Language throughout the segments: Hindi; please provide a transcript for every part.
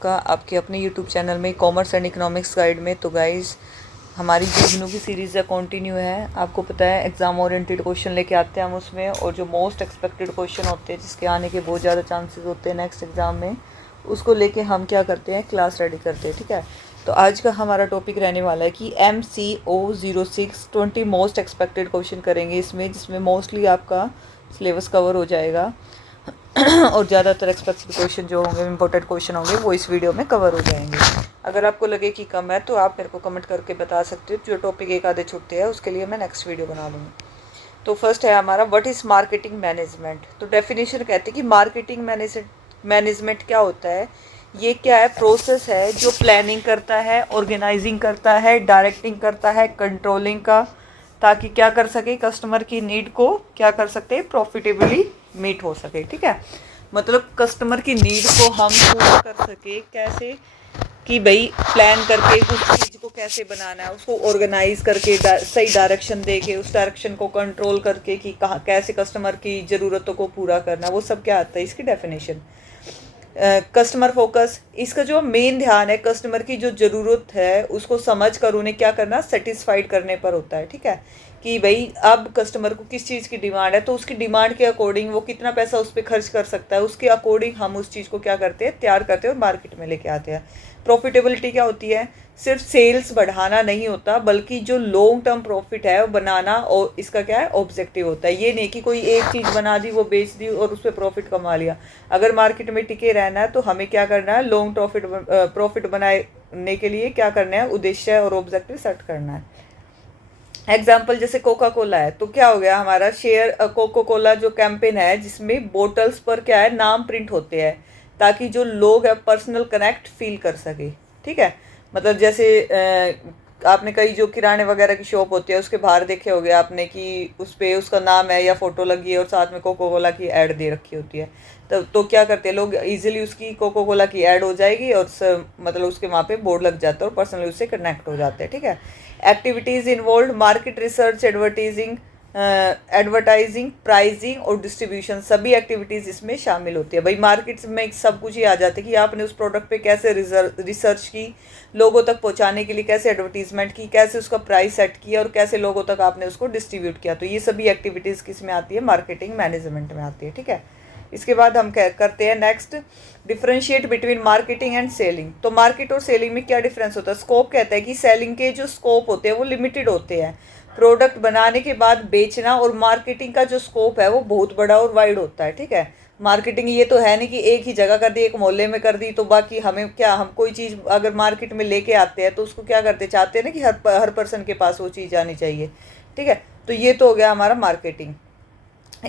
आपका आपके अपने यूट्यूब चैनल में कॉमर्स एंड इकोनॉमिक्स गाइड में। तो गाइस हमारी जो दिनों की सीरीज़ है कंटिन्यू है। आपको पता है एग्ज़ाम ओरिएंटेड क्वेश्चन लेके आते हैं हम उसमें, और जो मोस्ट एक्सपेक्टेड क्वेश्चन होते हैं जिसके आने के बहुत ज़्यादा चांसेस होते हैं नेक्स्ट एग्ज़ाम में, उसको लेके हम क्या करते हैं, क्लास रेडी करते हैं। ठीक है, तो आज का हमारा टॉपिक रहने वाला है कि MCO06 20 मोस्ट एक्सपेक्टेड क्वेश्चन करेंगे इसमें, जिसमें मोस्टली आपका सिलेबस कवर हो जाएगा और ज़्यादातर एक्सपेक्टेड क्वेश्चन जो होंगे, इंपॉर्टेंट क्वेश्चन होंगे, वो इस वीडियो में कवर हो जाएंगे। अगर आपको लगे कि कम है तो आप मेरे को कमेंट करके बता सकते हो। जो टॉपिक एक आधे छुट्टे हैं उसके लिए मैं नेक्स्ट वीडियो बना लूँगी। तो फर्स्ट है हमारा व्हाट इज़ मार्केटिंग मैनेजमेंट। तो डेफिनेशन कहते हैं कि मार्केटिंग मैनेजमेंट क्या होता है। ये क्या है, प्रोसेस है जो प्लानिंग करता है, ऑर्गेनाइजिंग करता है, डायरेक्टिंग करता है, कंट्रोलिंग का, ताकि क्या कर सके, कस्टमर की नीड को क्या कर सकते, प्रॉफिटेबली मीट हो सके। ठीक है, मतलब कस्टमर की नीड को हम पूरा कर सके कैसे, कि भाई प्लान करके उस चीज़ को कैसे बनाना है, उसको ऑर्गेनाइज करके सही डायरेक्शन दे के उस डायरेक्शन को कंट्रोल करके कि कहाँ कैसे कस्टमर की ज़रूरतों को पूरा करना, वो सब क्या आता है इसकी डेफिनेशन। कस्टमर फोकस, इसका जो मेन ध्यान है कस्टमर की जो ज़रूरत है उसको समझ कर उन्हें क्या करना, सेटिस्फाइड करने पर होता है। ठीक है, कि भाई अब कस्टमर को किस चीज़ की डिमांड है, तो उसकी डिमांड के अकॉर्डिंग वो कितना पैसा उस पर खर्च कर सकता है, उसके अकॉर्डिंग हम उस चीज़ को क्या करते हैं, तैयार करते हैं और मार्केट में लेके आते हैं। प्रॉफिटेबिलिटी क्या होती है, सिर्फ सेल्स बढ़ाना नहीं होता, बल्कि जो लॉन्ग टर्म प्रॉफिट है वो बनाना, और इसका क्या है, ऑब्जेक्टिव होता है। ये नहीं कि कोई एक चीज़ बना दी, वो बेच दी और उस पर प्रॉफिट कमा लिया। अगर मार्केट में टिके रहना है तो हमें क्या करना है, लॉन्ग प्रॉफिट बनाने के लिए क्या करना है, उद्देश्य और ऑब्जेक्टिव सेट करना है। एग्जाम्पल जैसे कोका कोला है, तो क्या हो गया हमारा शेयर, कोका कोला जो कैंपेन है जिसमें बोटल्स पर क्या है, नाम प्रिंट होते हैं, ताकि जो लोग है पर्सनल कनेक्ट फील कर सके। ठीक है, मतलब जैसे आपने कई जो किराने वगैरह की शॉप होती है उसके बाहर देखे होंगे आपने कि उस पर उसका नाम है या फोटो लगी है और साथ में कोका कोला की ऐड दे रखी होती है। तो क्या करते हैं लोग, इजीली उसकी कोका कोला की ऐड हो जाएगी और मतलब उसके वहाँ पे बोर्ड लग जाता है और पर्सनली उससे कनेक्ट हो जाते हैं। ठीक है, activities involve market research, advertising, pricing और डिस्ट्रीब्यूशन, सभी एक्टिविटीज़ इसमें शामिल होती है। भाई मार्केट में सब कुछ ही आ जाता है कि आपने उस प्रोडक्ट पे कैसे रिसर्च की, लोगों तक पहुंचाने के लिए कैसे एडवर्टीजमेंट की, कैसे उसका प्राइस सेट किया और कैसे लोगों तक आपने उसको डिस्ट्रीब्यूट किया। तो ये सभी एक्टिविटीज़ किस में आती है, मार्केटिंग मैनेजमेंट में आती है। ठीक है, इसके बाद हम करते हैं next, differentiate between marketing and selling. तो मार्केट और सेलिंग में क्या डिफरेंस होता है। स्कोप कहता है कि सेलिंग के जो स्कोप होते हैं वो लिमिटेड होते हैं, प्रोडक्ट बनाने के बाद बेचना, और मार्केटिंग का जो स्कोप है वो बहुत बड़ा और वाइड होता है। ठीक है, मार्केटिंग ये तो है नहीं कि एक ही जगह कर दी, एक मोहल्ले में कर दी, तो बाकी हमें क्या, हम कोई चीज़ अगर मार्केट में लेके आते हैं तो उसको क्या करते, चाहते हैं ना कि हर पर्सन के पास वो चीज़ आनी चाहिए। ठीक है, तो ये तो हो गया हमारा मार्केटिंग।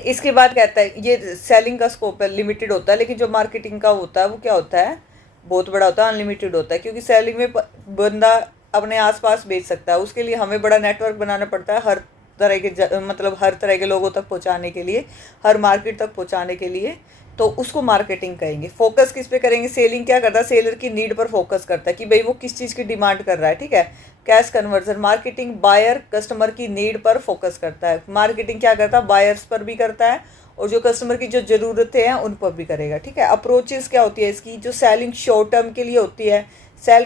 इसके बाद कहता है ये सेलिंग का स्कोप है, लिमिटेड होता है, लेकिन जो मार्केटिंग का होता है वो क्या होता है, बहुत बड़ा होता है, अनलिमिटेड होता है। क्योंकि सेलिंग में बंदा अपने आसपास बेच सकता है, उसके लिए हमें बड़ा नेटवर्क बनाना पड़ता है, हर तरह के मतलब हर तरह के लोगों तक पहुंचाने के लिए, हर मार्केट तक पहुंचाने के लिए, तो उसको मार्केटिंग कहेंगे। फोकस किस पे करेंगे, सेलिंग क्या करता है, सेलर की नीड पर फोकस करता है कि भाई वो किस चीज़ की डिमांड कर रहा है। ठीक है, cash conversion, marketing buyer customer की नीड पर फोकस करता है। मार्केटिंग क्या करता है, बायर्स पर भी करता है और जो कस्टमर की जो ज़रूरतें हैं उन पर भी करेगा। ठीक है, अप्रोचेस क्या होती है इसकी, जो सेलिंग शॉर्ट टर्म के लिए होती है। सेल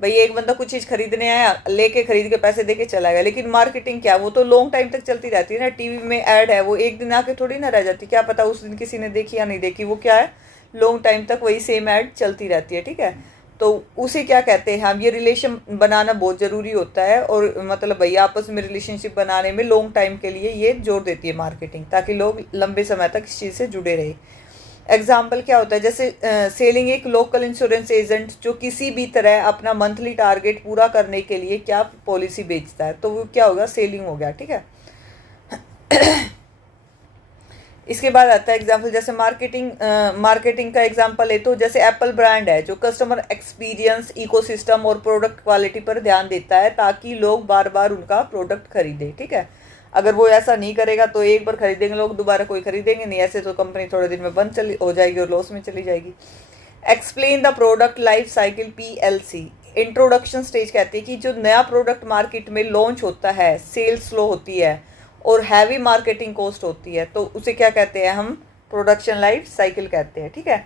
भाई एक बंदा कुछ चीज़ खरीदने आया, लेके खरीद के पैसे दे के चला गया, लेकिन मार्केटिंग क्या, वो तो लॉन्ग टाइम तक चलती रहती है ना। टीवी में ऐड है, वो एक दिन आके थोड़ी ना रह जाती, क्या पता उस दिन किसी ने देखी या नहीं देखी, वो क्या है, लॉन्ग टाइम तक वही सेम ऐड चलती रहती है। ठीक है, तो उसे क्या कहते हैं हम, ये रिलेशन बनाना बहुत ज़रूरी होता है, और मतलब भैया आपस में रिलेशनशिप बनाने में लॉन्ग टाइम के लिए ये जोर देती है मार्केटिंग, ताकि लोग लंबे समय तक इस चीज़ से जुड़े रहे। एग्जाम्पल क्या होता है, जैसे सेलिंग एक लोकल इंश्योरेंस एजेंट जो किसी भी तरह अपना मंथली टारगेट पूरा करने के लिए क्या पॉलिसी बेचता है, तो वो क्या होगा, सेलिंग हो गया। ठीक है, इसके बाद आता है एग्जाम्पल, जैसे मार्केटिंग का एग्जाम्पल है तो जैसे एप्पल ब्रांड है जो कस्टमर एक्सपीरियंस, इकोसिस्टम और प्रोडक्ट क्वालिटी पर ध्यान देता है ताकि लोग बार बार उनका प्रोडक्ट खरीदें। ठीक है, अगर वो ऐसा नहीं करेगा तो एक बार खरीदेंगे लोग, दोबारा कोई खरीदेंगे नहीं, ऐसे तो कंपनी थोड़े दिन में बंद हो जाएगी और लॉस में चली जाएगी। Explain the product life cycle, PLC। Introduction stage कहते हैं कि जो नया प्रोडक्ट मार्केट में लॉन्च होता है, सेल्स स्लो होती है और हैवी मार्केटिंग कॉस्ट होती है, तो उसे क्या कहते हैं हम, प्रोडक्शन लाइफ साइकिल कहते हैं। ठीक है,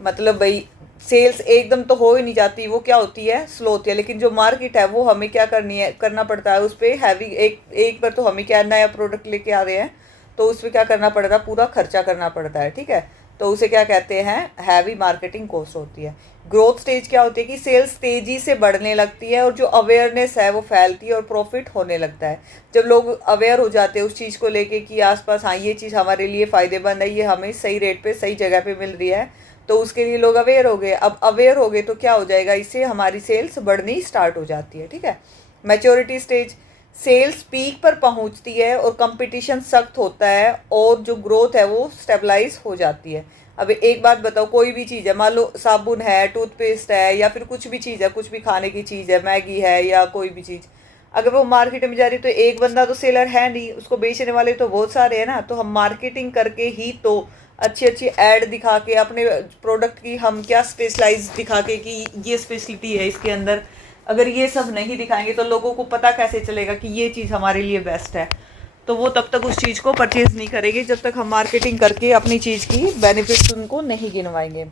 मतलब भाई सेल्स एकदम तो हो ही नहीं जाती, वो क्या होती है, स्लो होती है। लेकिन जो मार्केट है वो हमें क्या करना पड़ता है, उस पर हैवी एक एक बार तो हमें क्या नया प्रोडक्ट लेके आ रहे हैं तो उस पर क्या करना पड़ता है, पूरा खर्चा करना पड़ता है, ठीक है। तो उसे क्या कहते हैं, हैवी मार्केटिंग कॉस्ट होती है। ग्रोथ स्टेज क्या होती है कि सेल्स तेजी से बढ़ने लगती है और जो अवेयरनेस है वो फैलती है और प्रॉफिट होने लगता है। जब लोग अवेयर हो जाते हैं उस चीज़ को लेके कि आसपास हाँ ये चीज़ हमारे लिए फ़ायदेमंद है, ये हमें सही रेट पे सही जगह पे मिल रही है, तो उसके लिए लोग अवेयर हो गए। अब अवेयर हो गए तो क्या हो जाएगा, इससे हमारी सेल्स बढ़नी स्टार्ट हो जाती है, ठीक है। मैच्योरिटी स्टेज, सेल्स पीक पर पहुंचती है और कंपटीशन सख्त होता है और जो ग्रोथ है वो स्टेबलाइज हो जाती है। अब एक बात बताओ, कोई भी चीज़ है, मान लो साबुन है, टूथपेस्ट है, या फिर कुछ भी चीज़ है, कुछ भी खाने की चीज़ है, मैगी है या कोई भी चीज़, अगर वो मार्केट में जा रही है तो एक बंदा तो सेलर है नहीं, उसको बेचने वाले तो बहुत सारे हैं ना। तो हम मार्केटिंग करके ही तो अच्छी अच्छी ऐड दिखा के अपने प्रोडक्ट की हम क्या स्पेशलाइज दिखा के कि ये स्पेशलिटी है इसके अंदर, अगर ये सब नहीं दिखाएंगे तो लोगों को पता कैसे चलेगा कि ये चीज़ हमारे लिए बेस्ट है। तो वो तब तक उस चीज़ को परचेज नहीं करेंगे जब तक हम मार्केटिंग करके अपनी चीज़ की बेनिफिट्स उनको नहीं गिनवाएंगे।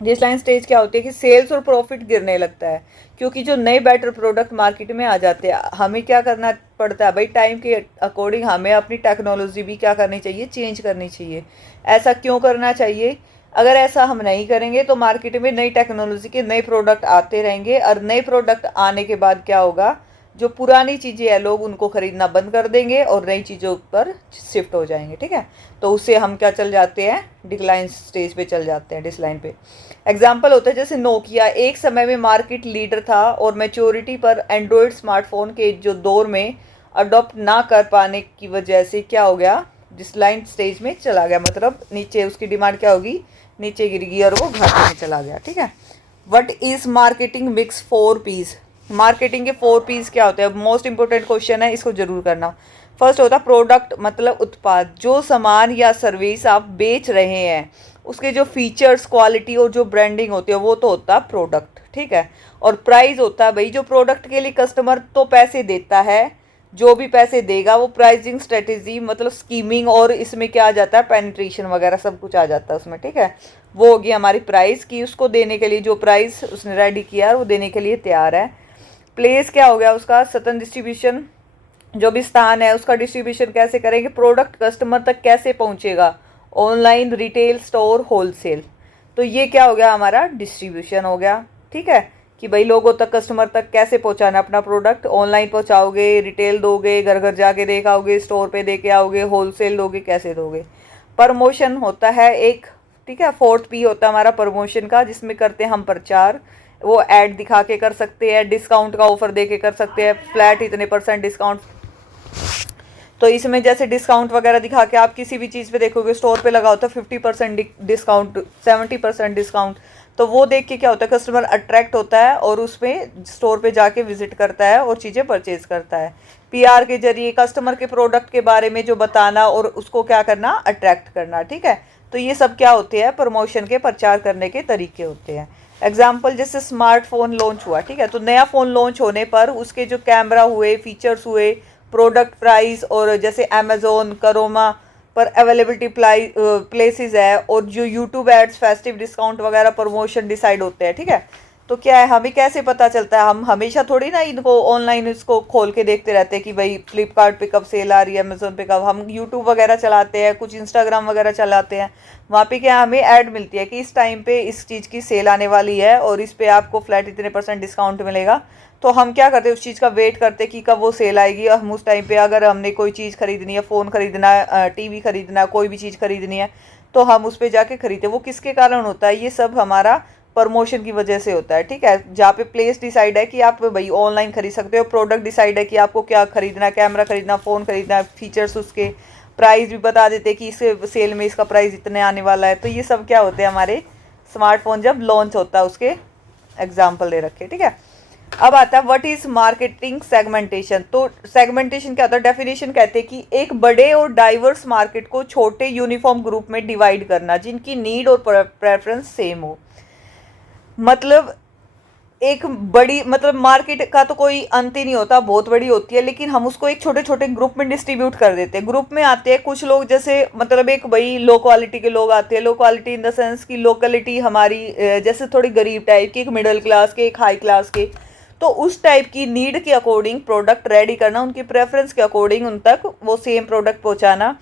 डिक्लाइन स्टेज क्या होती है कि सेल्स और प्रॉफिट गिरने लगता है, क्योंकि जो नए बेटर प्रोडक्ट मार्केट में आ जाते हैं हमें क्या करना पड़ता है भाई, टाइम के अकॉर्डिंग हमें अपनी टेक्नोलॉजी भी क्या करनी चाहिए, चेंज करनी चाहिए। ऐसा क्यों करना चाहिए, अगर ऐसा हम नहीं करेंगे तो मार्केट में नई टेक्नोलॉजी के नए प्रोडक्ट आते रहेंगे और नए प्रोडक्ट आने के बाद क्या होगा, जो पुरानी चीज़ें हैं लोग उनको ख़रीदना बंद कर देंगे और नई चीज़ों पर शिफ्ट हो जाएंगे, ठीक है। तो उससे हम क्या चल जाते हैं, डिक्लाइन स्टेज पे चल जाते हैं, डिसलाइन पे। एग्जाम्पल होता है जैसे नोकिया एक समय में मार्केट लीडर था और मैच्योरिटी पर एंड्रॉयड स्मार्टफोन के जो दौर में अडॉप्ट ना कर पाने की वजह से क्या हो गया, डिसलाइन स्टेज में चला गया, मतलब नीचे उसकी डिमांड क्या होगी, नीचे गिर गई और वो घाटे में चला गया, ठीक है। What is marketing mix 4 P's, marketing के 4 P's क्या होते हैं, मोस्ट इंपॉर्टेंट क्वेश्चन है, इसको जरूर करना। फर्स्ट होता है प्रोडक्ट, मतलब उत्पाद, जो सामान या सर्विस आप बेच रहे हैं उसके जो फीचर्स, क्वालिटी और जो ब्रांडिंग होती है वो तो होता है प्रोडक्ट, ठीक है। और प्राइस होता है भाई, जो प्रोडक्ट के लिए कस्टमर तो पैसे देता है, जो भी पैसे देगा वो प्राइसिंग स्ट्रेटेजी, मतलब स्कीमिंग, और इसमें क्या आ जाता है, पेनिट्रेशन वगैरह सब कुछ आ जाता है उसमें, ठीक है। वो होगी हमारी प्राइस की, उसको देने के लिए जो प्राइस उसने रेडी किया है वो देने के लिए तैयार है। प्लेस क्या हो गया उसका, सतन डिस्ट्रीब्यूशन, जो भी स्थान है उसका डिस्ट्रीब्यूशन कैसे करेंगे, प्रोडक्ट कस्टमर तक कैसे पहुंचेगा, ऑनलाइन, रिटेल, स्टोर, होलसेल। तो ये क्या हो गया, हमारा डिस्ट्रीब्यूशन हो गया, ठीक है, कि भाई लोगों तक, कस्टमर तक कैसे पहुंचाना अपना प्रोडक्ट, ऑनलाइन पहुंचाओगे, रिटेल दोगे, घर घर जाके देख आओगे, स्टोर पे दे के आओगे, होलसेल दोगे, कैसे दोगे। प्रमोशन होता है एक, ठीक है, 4th P होता है हमारा प्रमोशन का, जिसमें करते हैं हम प्रचार, वो ऐड दिखा के कर सकते हैं, डिस्काउंट का ऑफर दे के कर सकते हैं, फ्लैट इतने % डिस्काउंट। तो इसमें जैसे डिस्काउंट वगैरह दिखा के आप किसी भी चीज़ पे देखोगे, स्टोर पे लगा होता है 50% डिस्काउंट, 70% डिस्काउंट, तो वो देख के क्या होता है, कस्टमर अट्रैक्ट होता है और उसमें स्टोर पे जाके विजिट करता है और चीज़ें परचेज करता है। PR के जरिए कस्टमर के प्रोडक्ट के बारे में जो बताना और उसको क्या करना, अट्रैक्ट करना, ठीक है। तो ये सब क्या होते हैं, प्रमोशन के, प्रचार करने के तरीके होते हैं। एग्जाम्पल जैसे स्मार्टफोन लॉन्च हुआ, ठीक है, तो नया फ़ोन लॉन्च होने पर उसके जो कैमरा हुए, फीचर्स हुए, प्रोडक्ट प्राइस, और जैसे अमेजोन, करोमा पर अवेलेबिलिटी प्लेसेस है, और जो यूट्यूब एड्स, फेस्टिव डिस्काउंट वगैरह प्रमोशन डिसाइड होते हैं, ठीक है। तो क्या है, हमें कैसे पता चलता है, हम हमेशा थोड़ी ना इनको ऑनलाइन इसको खोल के देखते रहते हैं कि भाई फ्लिपकार्ट पे कब सेल आ रही है, अमेजोन पे कब, हम यूट्यूब वगैरह चलाते हैं, कुछ इंस्टाग्राम वगैरह चलाते हैं, वहाँ पे क्या हमें ऐड मिलती है कि इस टाइम पे इस चीज़ की सेल आने वाली है और इस पे आपको फ्लैट इतने % डिस्काउंट मिलेगा। तो हम क्या करते हैं, उस चीज़ का वेट करते हैं कि कब वो सेल आएगी, और हम उस टाइम पे अगर हमने कोई चीज़ खरीदनी है, फ़ोन खरीदना है, TV खरीदना है, कोई भी चीज़ खरीदनी है, तो हम उस पर जाके खरीदते। वो किसके कारण होता है, ये सब हमारा प्रमोशन की वजह से होता है, ठीक है। जहाँ पे प्लेस डिसाइड है कि आप भाई ऑनलाइन खरीद सकते हो, प्रोडक्ट डिसाइड है कि आपको क्या खरीदना है, कैमरा खरीदना, फ़ोन खरीदना, फीचर्स, उसके प्राइस भी बता देते हैं कि इस सेल में इसका प्राइस इतने आने वाला है। तो ये सब क्या होते हैं, हमारे स्मार्टफोन जब लॉन्च होता है उसके एग्जाम्पल दे रखे, ठीक है। अब आता है व्हाट इज मार्केटिंग सेगमेंटेशन। तो सेगमेंटेशन क्या होता है, डेफिनेशन कहते हैं कि एक बड़े और डाइवर्स मार्केट को छोटे यूनिफॉर्म ग्रुप में डिवाइड करना जिनकी नीड और प्रेफरेंस सेम हो। मतलब एक बड़ी मतलब मार्केट का तो कोई अंत ही नहीं होता, बहुत बड़ी होती है, लेकिन हम उसको एक छोटे छोटे ग्रुप में डिस्ट्रीब्यूट कर देते हैं। ग्रुप में आते हैं कुछ लोग, जैसे मतलब एक भाई लो क्वालिटी के लोग आते हैं, low quality in the sense की लोकलिटी हमारी जैसे थोड़ी गरीब टाइप की, एक मिडिल क्लास के, एक हाई क्लास के। तो उस टाइप की नीड के अकॉर्डिंग प्रोडक्ट रेडी करना, उनकी प्रेफरेंस के अकॉर्डिंग उन तक वो सेम प्रोडक्ट पहुंचाना।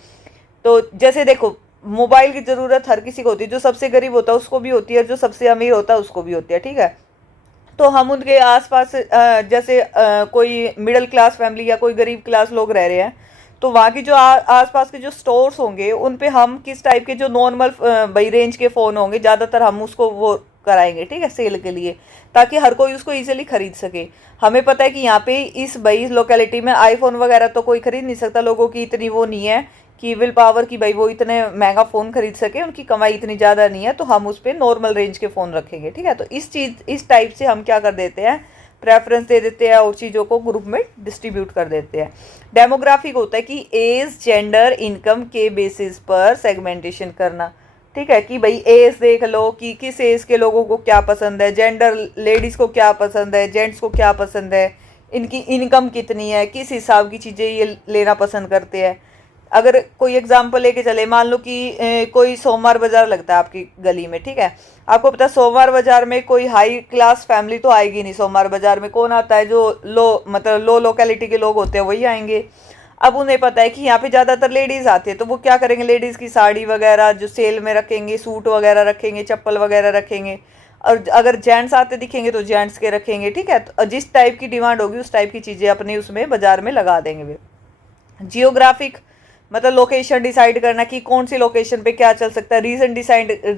तो जैसे देखो, मोबाइल की ज़रूरत हर किसी को होती है, जो सबसे गरीब होता है उसको भी होती है, जो सबसे अमीर होता है उसको भी होती है, ठीक है। तो हम उनके आसपास जैसे कोई मिडिल क्लास फैमिली या कोई गरीब क्लास लोग रह रहे हैं, तो वहाँ की जो आसपास के जो स्टोर्स होंगे उन पे हम किस टाइप के जो नॉर्मल भाई रेंज के फ़ोन होंगे ज़्यादातर, हम उसको वो कराएंगे, ठीक है, सेल के लिए, ताकि हर कोई उसको इजीली खरीद सके। हमें पता है कि यहाँ पे इस भाई लोकेलिटी में आईफोन वगैरह तो कोई खरीद नहीं सकता, लोगों की इतनी वो नहीं है कि विल पावर की भाई वो इतने महंगा फ़ोन खरीद सके, उनकी कमाई इतनी ज़्यादा नहीं है, तो हम उस पर नॉर्मल रेंज के फ़ोन रखेंगे, ठीक है। तो इस टाइप से हम क्या कर देते हैं, प्रेफरेंस दे देते हैं और चीज़ों को ग्रुप में डिस्ट्रीब्यूट कर देते हैं। डेमोग्राफिक होता है कि एज, जेंडर, इनकम के बेसिस पर सेगमेंटेशन करना, ठीक है, कि भाई एज देख लो कि किस एज के लोगों को क्या पसंद है, जेंडर लेडीज़ को क्या पसंद है, जेंट्स को क्या पसंद है, इनकी इनकम कितनी है, किस हिसाब की चीज़ें ये लेना पसंद करते हैं। अगर कोई एग्जांपल लेके चले, मान लो कि कोई सोमवार बाजार लगता है आपकी गली में, ठीक है, आपको पता है सोमवार बाजार में कोई हाई क्लास फैमिली तो आएगी नहीं। सोमवार बाजार में कौन आता है, जो लो लोकेलिटी के लोग होते हैं वही आएंगे। अब उन्हें पता है कि यहाँ पे ज़्यादातर लेडीज़ आती है, तो वो क्या करेंगे, लेडीज़ की साड़ी वगैरह जो सेल में रखेंगे, सूट वगैरह रखेंगे, चप्पल वगैरह रखेंगे। और अगर जेंट्स आते दिखेंगे तो जेंट्स के रखेंगे, ठीक है। तो जिस टाइप की डिमांड होगी उस टाइप की चीज़ें अपनी उसमें बाजार में लगा देंगे वे। जियोग्राफिक मतलब लोकेशन डिसाइड करना कि कौन सी लोकेशन पे क्या चल सकता है। रीजन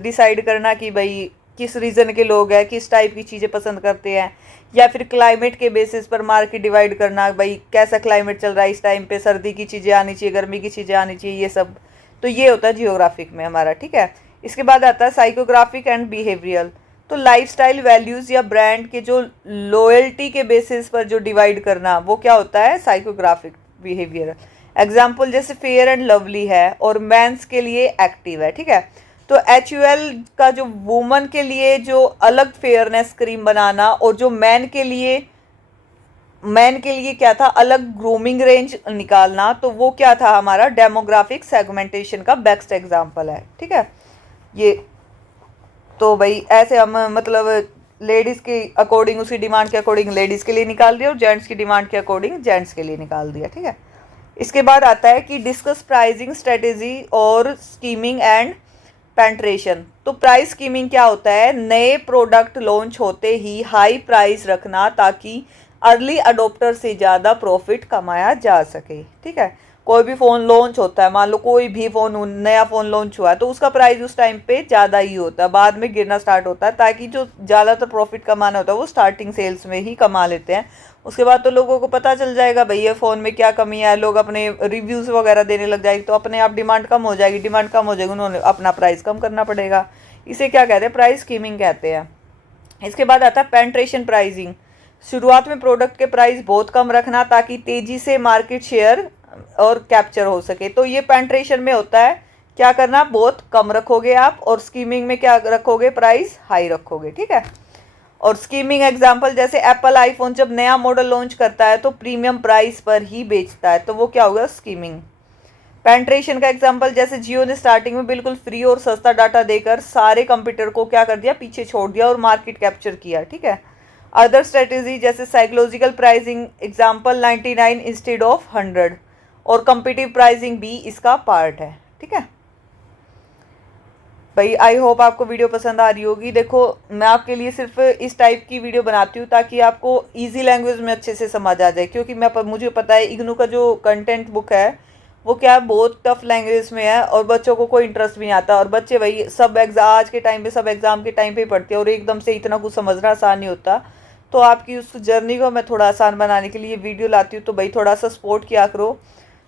डिसाइड करना कि भाई किस रीजन के लोग हैं, किस टाइप की चीज़ें पसंद करते हैं। या फिर क्लाइमेट के बेसिस पर मार्केट डिवाइड करना, भाई कैसा क्लाइमेट चल रहा है इस टाइम पे, सर्दी की चीज़ें आनी चाहिए, गर्मी की चीज़ें आनी चाहिए, ये सब। तो ये होता है जियोग्राफिक में हमारा, ठीक है। इसके बाद आता है साइकोग्राफिक एंड बिहेवियरल। तो लाइफस्टाइल वैल्यूज़ या ब्रांड के जो लॉयल्टी के बेसिस पर जो डिवाइड करना, वो क्या होता है, साइकोग्राफिक बिहेवियर। एग्जाम्पल जैसे फेयर एंड लवली है और मेंस के लिए एक्टिव है, ठीक है। तो HUL का जो वुमन के लिए जो अलग फेयरनेस क्रीम बनाना, और जो मैन के लिए क्या था, अलग ग्रूमिंग रेंज निकालना, तो वो क्या था हमारा डेमोग्राफिक सेगमेंटेशन का बेस्ट एग्जाम्पल है, ठीक है। ये तो भाई ऐसे हम मतलब लेडीज़ के अकॉर्डिंग, उसकी डिमांड के अकॉर्डिंग लेडीज़ के लिए निकाल दिया, और जेंट्स की डिमांड के अकॉर्डिंग जेंट्स के लिए निकाल दिया, ठीक है। इसके बाद आता है कि डिस्कस प्राइसिंग स्ट्रेटेजी और स्कीमिंग एंड पेंट्रेशन। तो प्राइस स्कीमिंग क्या होता है, नए प्रोडक्ट लॉन्च होते ही हाई प्राइस रखना ताकि अर्ली अडोप्टर से ज़्यादा प्रॉफिट कमाया जा सके, ठीक है। कोई भी फ़ोन लॉन्च होता है, मान लो कोई भी फ़ोन, नया फ़ोन लॉन्च हुआ है, तो उसका प्राइस उस टाइम पे ज़्यादा ही होता है, बाद में गिरना स्टार्ट होता है, ताकि जो ज़्यादातर प्रॉफिट कमाना होता है वो स्टार्टिंग सेल्स में ही कमा लेते हैं। उसके बाद तो लोगों को पता चल जाएगा भाई ये फ़ोन में क्या कमी है, लोग अपने रिव्यूज़ वगैरह देने लग जाएगी, तो अपने आप डिमांड कम हो जाएगी, डिमांड कम हो जाएगी, उन्होंने अपना प्राइस कम करना पड़ेगा। इसे क्या कहते हैं, प्राइस स्कीमिंग कहते हैं। इसके बाद आता है पेंट्रेशन प्राइसिंग। शुरुआत में प्रोडक्ट के प्राइस बहुत कम रखना ताकि तेज़ी से मार्केट शेयर और कैप्चर हो सके। तो ये पेंट्रेशन में होता है, क्या करना, बहुत कम रखोगे आप, और स्कीमिंग में क्या रखोगे, प्राइस हाई रखोगे, ठीक है। और स्कीमिंग एग्जांपल जैसे एप्पल आईफोन जब नया मॉडल लॉन्च करता है तो प्रीमियम प्राइस पर ही बेचता है, तो वो क्या होगा, स्कीमिंग। पेंट्रेशन का एग्जांपल जैसे जियो ने स्टार्टिंग में बिल्कुल फ्री और सस्ता डाटा देकर सारे कंप्यूटर को क्या कर दिया, पीछे छोड़ दिया और मार्केट कैप्चर किया, ठीक है। अदर स्ट्रेटेजी जैसे psychological pricing, example 99 instead of 100, और कम्पिटिटिव प्राइसिंग भी इसका पार्ट है, ठीक है भाई। आई होप आपको वीडियो पसंद आ रही होगी। देखो मैं आपके लिए सिर्फ इस टाइप की वीडियो बनाती हूँ ताकि आपको इजी लैंग्वेज में अच्छे से समझ आ जाए, क्योंकि मुझे पता है इग्नू का जो कंटेंट बुक है वो क्या है, बहुत टफ लैंग्वेज में है, और बच्चों को कोई इंटरेस्ट भी नहीं आता, और बच्चे भाई सब एग्जाम आज के टाइम पे सब एग्ज़ाम के टाइम पे पढ़ते हैं, और एकदम से इतना कुछ समझना आसान नहीं होता। तो आपकी उस जर्नी को मैं थोड़ा आसान बनाने के लिए वीडियो लाती हूँ, तो भाई थोड़ा सा सपोर्ट किया करो।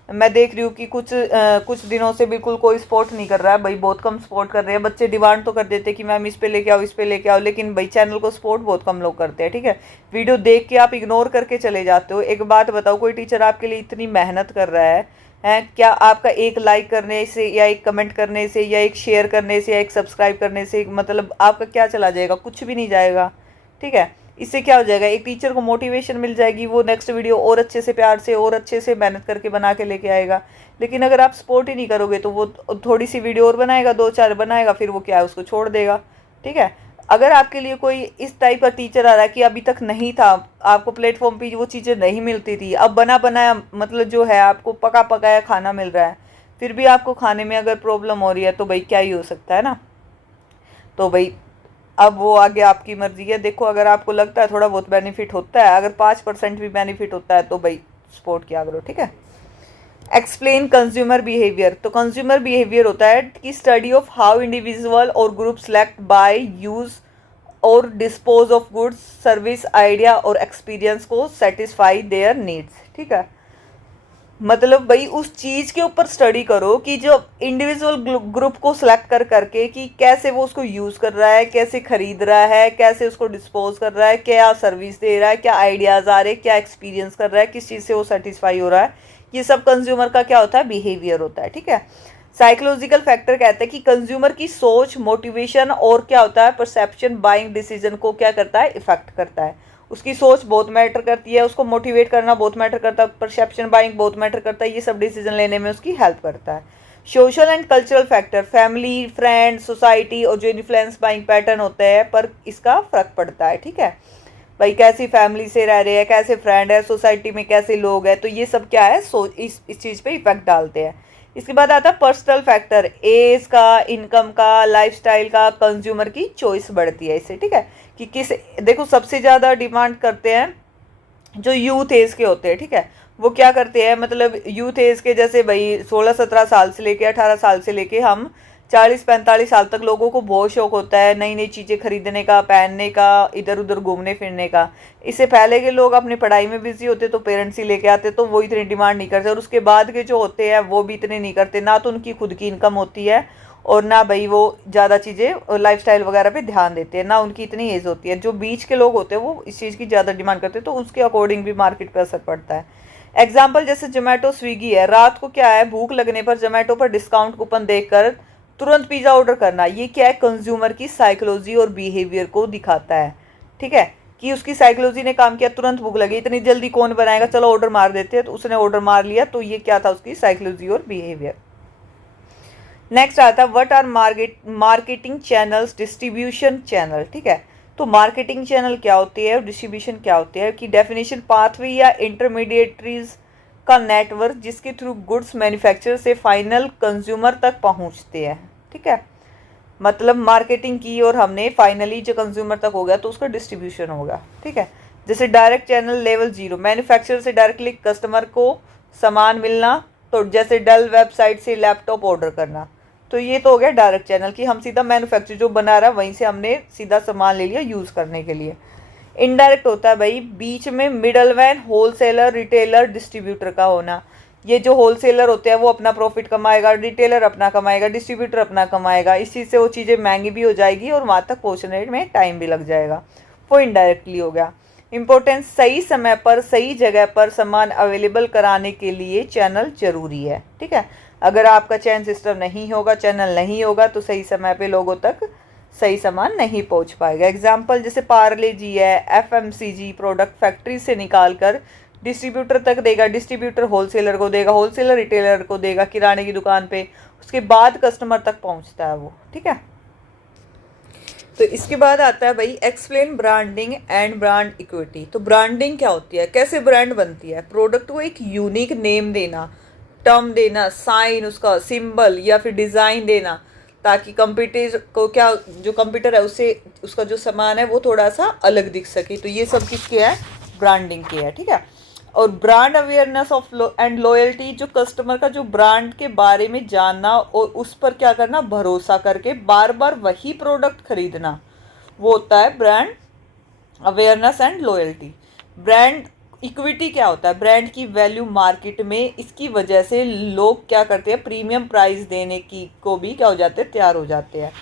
मैं देख रही हूँ कि कुछ दिनों से बिल्कुल कोई सपोर्ट नहीं कर रहा है भाई, बहुत कम सपोर्ट कर रहे हैं बच्चे। डिमांड तो कर देते हैं कि मैम इस पे लेके आओ, इस पे लेके आओ, लेकिन भाई चैनल को सपोर्ट बहुत कम लोग करते हैं, ठीक है। वीडियो देख के आप इग्नोर करके चले जाते हो। एक बात बताओ, कोई टीचर आपके लिए इतनी मेहनत कर रहा है क्या आपका एक लाइक करने से या एक कमेंट करने से या एक शेयर करने से या एक सब्सक्राइब करने से मतलब आपका क्या चला जाएगा, कुछ भी नहीं जाएगा, ठीक है। इससे क्या हो जाएगा, एक टीचर को मोटिवेशन मिल जाएगी, वो नेक्स्ट वीडियो और अच्छे से प्यार से और अच्छे से मेहनत करके बना के लेके आएगा। लेकिन अगर आप सपोर्ट ही नहीं करोगे तो वो थोड़ी सी वीडियो और बनाएगा, 2-4 बनाएगा, फिर वो क्या है उसको छोड़ देगा। ठीक है, अगर आपके लिए कोई इस टाइप का टीचर आ रहा है कि अभी तक नहीं था, आपको प्लेटफॉर्म पे वो चीज़ें नहीं मिलती थी, अब बना बनाया मतलब जो है आपको पका पकाया खाना मिल रहा है, फिर भी आपको खाने में अगर प्रॉब्लम हो रही है तो भाई क्या ही हो सकता है ना। तो भाई अब वो आगे आपकी मर्जी है। देखो अगर आपको लगता है थोड़ा बहुत बेनिफिट होता है, अगर 5% भी बेनिफिट होता है तो भाई सपोर्ट किया करो। ठीक है, एक्सप्लेन कंज्यूमर बिहेवियर। तो कंज्यूमर बिहेवियर होता है कि स्टडी ऑफ हाउ इंडिविजुअल और ग्रुप सेलेक्ट बाय यूज और dispose of goods service idea और एक्सपीरियंस को सेटिस्फाई देयर नीड्स। ठीक है, मतलब भाई उस चीज़ के ऊपर स्टडी करो कि जो इंडिविजुअल ग्रुप को सिलेक्ट कर करके कि कैसे वो उसको यूज़ कर रहा है, कैसे खरीद रहा है, कैसे उसको डिस्पोज कर रहा है, क्या सर्विस दे रहा है, क्या आइडियाज़ आ रहे हैं, क्या एक्सपीरियंस कर रहा है, किस चीज़ से वो सेटिस्फाई हो रहा है। ये सब कंज्यूमर का क्या होता है, बिहेवियर होता है। ठीक है, साइकोलॉजिकल फैक्टर कहते हैं कि कंज्यूमर की सोच, मोटिवेशन और क्या होता है परसेप्शन बाइंग डिसीजन को क्या करता है, इफेक्ट करता है। उसकी सोच बहुत मैटर करती है, उसको मोटिवेट करना बहुत मैटर करता है, परसेप्शन बाइंग बहुत मैटर करता है, ये सब डिसीजन लेने में उसकी हेल्प करता है। Social and cultural factor, family, friend, society और जो इन्फ्लुएंस बाइंग पैटर्न होते हैं पर इसका फर्क पड़ता है। ठीक है, भाई कैसी फैमिली से रह रहे हैं, कैसे फ्रेंड है, सोसाइटी में कैसे लोग हैं, तो ये सब क्या है इस चीज़ पे इफेक्ट डालते हैं। इसके बाद आता है पर्सनल फैक्टर, एज का, इनकम का, लाइफस्टाइल का, कंज्यूमर की चॉइस बढ़ती है इससे। ठीक है, कि किस, देखो सबसे ज़्यादा डिमांड करते हैं जो यूथ एज के होते हैं। ठीक है, वो क्या करते हैं, मतलब यूथ एज के जैसे भाई 16-17 साल से लेके 18 साल से लेके हम 40-45 साल तक लोगों को बहुत शौक होता है नई नई चीज़ें खरीदने का, पहनने का, इधर उधर घूमने फिरने का। इससे पहले के लोग अपनी पढ़ाई में बिजी होते तो पेरेंट्स ही लेके आते, तो वो इतनी डिमांड नहीं करते, और उसके बाद के जो होते हैं वो भी इतने नहीं करते, ना तो उनकी खुद की इनकम होती है और ना भाई वो ज़्यादा चीज़ें लाइफस्टाइल वगैरह पे ध्यान देते हैं, ना उनकी इतनी एज होती है। जो बीच के लोग होते हैं वो इस चीज़ की ज़्यादा डिमांड करते हैं, तो उसके अकॉर्डिंग भी मार्केट पे असर पड़ता है। एग्जाम्पल जैसे जोमेटो, स्विगी है, रात को क्या है भूख लगने पर जोमेटो पर डिस्काउंट कूपन देखकर तुरंत पिज़्ज़ा ऑर्डर करना, ये क्या है, कंज्यूमर की साइकोलॉजी और बिहेवियर को दिखाता है। ठीक है, कि उसकी साइकोलॉजी ने काम किया, तुरंत भूख लगी, इतनी जल्दी कौन बनाएगा, चलो ऑर्डर मार देते हैं, तो उसने ऑर्डर मार लिया, तो ये क्या था, उसकी साइकोलॉजी और बिहेवियर। नेक्स्ट आता है what are marketing channels, distribution channel. ठीक है, तो मार्केटिंग चैनल क्या होती है और डिस्ट्रीब्यूशन क्या होती है, कि डेफिनेशन पाथवे या इंटरमीडिएटरीज का नेटवर्क जिसके थ्रू गुड्स मैन्युफैक्चरर से फाइनल कंज्यूमर तक पहुंचते हैं। ठीक है, मतलब मार्केटिंग की और हमने फाइनली जो कंज्यूमर तक हो गया तो उसका डिस्ट्रीब्यूशन होगा। ठीक है, जैसे डायरेक्ट चैनल लेवल 0, मैन्युफैक्चरर से डायरेक्टली कस्टमर को सामान मिलना, तो जैसे डेल वेबसाइट से लैपटॉप ऑर्डर करना, तो ये तो हो गया डायरेक्ट चैनल कि हम सीधा मैन्युफैक्चर जो बना रहा है वहीं से हमने सीधा सामान ले लिया यूज़ करने के लिए। इनडायरेक्ट होता है भाई बीच में मिडलमैन, होलसेलर, रिटेलर, डिस्ट्रीब्यूटर का होना। ये जो होलसेलर होते हैं वो अपना प्रॉफिट कमाएगा, रिटेलर अपना कमाएगा, डिस्ट्रीब्यूटर अपना कमाएगा, इस चीज़ से वो चीज़ें महंगी भी हो जाएगी और वहाँ तक पहुँचने में टाइम भी लग जाएगा, वो इनडायरेक्टली हो गया। इम्पोर्टेंस, सही समय पर सही जगह पर सामान अवेलेबल कराने के लिए चैनल जरूरी है। ठीक है, अगर आपका चैन सिस्टम नहीं होगा, चैनल नहीं होगा, तो सही समय पे लोगों तक सही सामान नहीं पहुंच पाएगा। एग्जाम्पल जैसे पार्ले जी है, एफएमसीजी प्रोडक्ट फैक्ट्री से निकाल कर डिस्ट्रीब्यूटर तक देगा, डिस्ट्रीब्यूटर होलसेलर को देगा, होलसेलर रिटेलर को देगा किराने की दुकान पे, उसके बाद कस्टमर तक पहुंचता है वो। ठीक है, तो इसके बाद आता है भाई explain branding and brand equity. तो ब्रांडिंग क्या होती है, कैसे ब्रांड बनती है, प्रोडक्ट को एक यूनिक नेम देना, टर्म देना, साइन, उसका सिंबल या फिर डिज़ाइन देना, ताकि कंप्यूटर को क्या, जो कंप्यूटर है उससे उसका जो सामान है वो थोड़ा सा अलग दिख सके। तो ये सब किसके है, ब्रांडिंग के है। ठीक है, और brand awareness of and loyalty, जो कस्टमर का जो ब्रांड के बारे में जानना और उस पर क्या करना, भरोसा करके बार बार वही प्रोडक्ट खरीदना, वो होता है brand awareness and loyalty. Brand equity क्या होता है, ब्रांड की वैल्यू मार्केट में, इसकी वजह से लोग क्या करते हैं, प्रीमियम प्राइस देने की को भी क्या हो जाते हैं, तैयार हो जाते हैं।